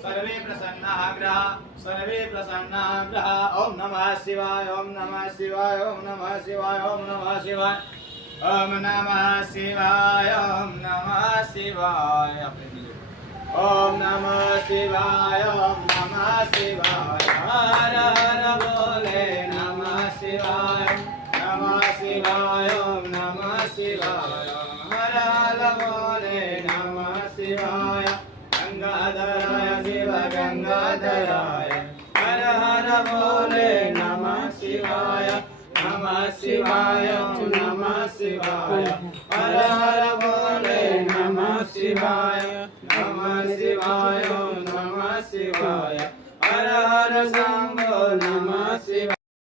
सर्वे प्रसन्नाः सर्वे प्रसन्नाः। ओम नमः शिवाय ओम नमः शिवाय ओम नमः शिवाय ओम नमः शिवाय ओम नमः शिवाय ओम नमः शिवाय ओम नमः शिवाय ओम नमः शिवाय हर हर बोले नमः शिवाय ओम नमः शिवाय हर हर बोले नमः शिवाय गंगाधराय शिव गंगाधराय हर हर बोले नमः शिवाय नमः शिवाय नमः शिवाय हर हर बोले नमः शिवाय नमः शिवाय नमः शिवाय हर हर शंभो नमः शिवाय।